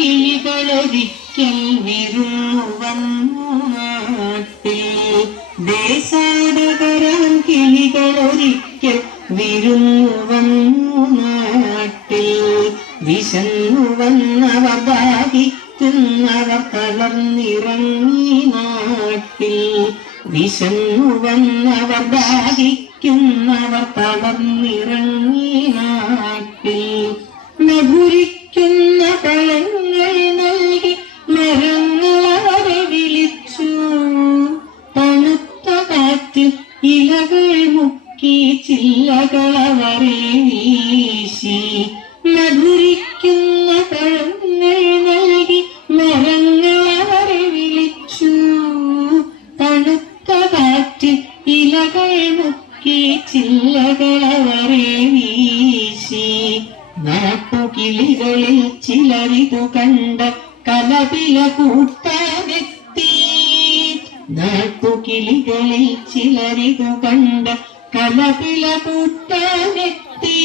കിളികളൊരിക്കൽ വിരുന്നു വന്നു നാട്ടിൽ. ദേശാടകരാൻ കിളികളൊരിക്കൽ വിരുന്നു വന്നു നാട്ടിൽ. വിശന്നു വന്നവർ ദാഹിക്കുന്നവർ തളർന്നിറങ്ങി നാട്ടിൽ. വിശന്നു വന്നവർ ദാഹിക്കുന്നവർ തളർന്നിറങ്ങി നാട്ടിൽ. മധുരിക്കുന്ന പഴങ്ങൾ നൽകി മരങ്ങളവരെ വിളിച്ചു. തണുത്ത കാറ്റിൽ ഇലകൾ മുക്കി ചില്ലകളവരെ വീശി. മധുരിക്കുന്ന പഴങ്ങൾ നൽകി മരങ്ങളവരെ വിളിച്ചു. തണുത്ത കാറ്റിൽ ഇലകൾ മുക്കി ചില്ലകളവരെ വീശി. നാട്ടുകിളികളിൽ ചിലരിതു കണ്ട കലപില കൂട്ടാനെത്തി. നാട്ടുകിളികളിൽ ചിലരിതു കണ്ട കലപില കൂട്ടാനെത്തി.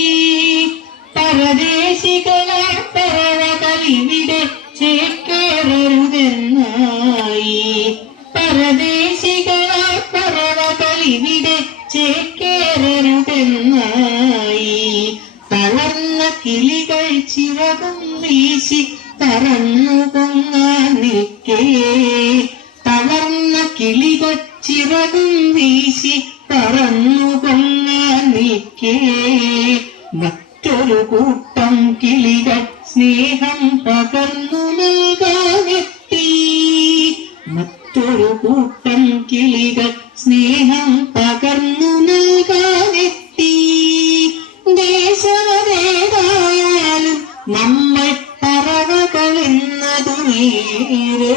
പരദേശികളെ പറവകളിവിടെ ചേക്കേറരുതെന്നായി. പരദേശികളെ പറവകളിവിടെ ചേക്കേറരുതെന്നായി. തളർന്ന കിളികൾ ചിറകും വീശി പറന്നു പൊങ്ങാൻ നിൽക്കേ. തളർന്ന കിളികൾ ചിറകും വീശി പറന്നു പൊങ്ങാൻ നിൽക്കേ. മറ്റൊരു കൂട്ടം കിളികൾ സ്നേഹം പകർന്നു നൽകാനെത്തി. മറ്റൊരു കൂട്ടം കിളികൾ സ്നേഹം പകർന്നു നൽകാനെത്തി. ദേശമതേതായാലും നമ്മൾ പറവകളെന്നതു നേര്.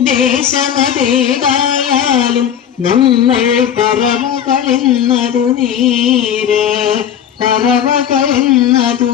ദേശമതേതായാലും നമ്മൾ പറവകളെന്നതു നേര്. പറവകളെന്നതു